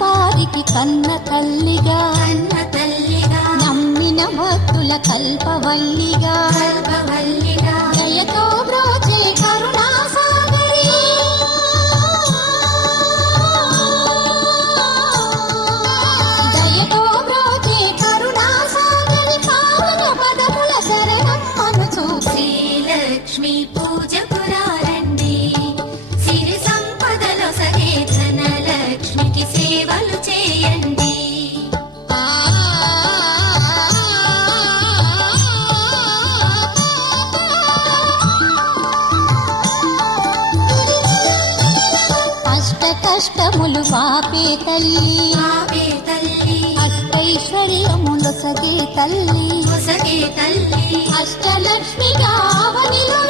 వారికి కన్న తల్లిగా నమ్మిన భక్తుల కల్పవల్లిగా దయతో బ్రోచే కరుణా సాగరి దయతో బ్రోచే కరుణా సాగరి పావన పదముల శరణం మనుచు శ్రీలక్ష్మి పూజ పురారండి సిరి సంపదలో సగే ధనలక్ష్మికి సేవలు చేయండి. కష్టములు వాపే తల్లి అష్టైశ్వర్యములు సగే తల్లి అష్టలక్ష్మిగా అవనిలో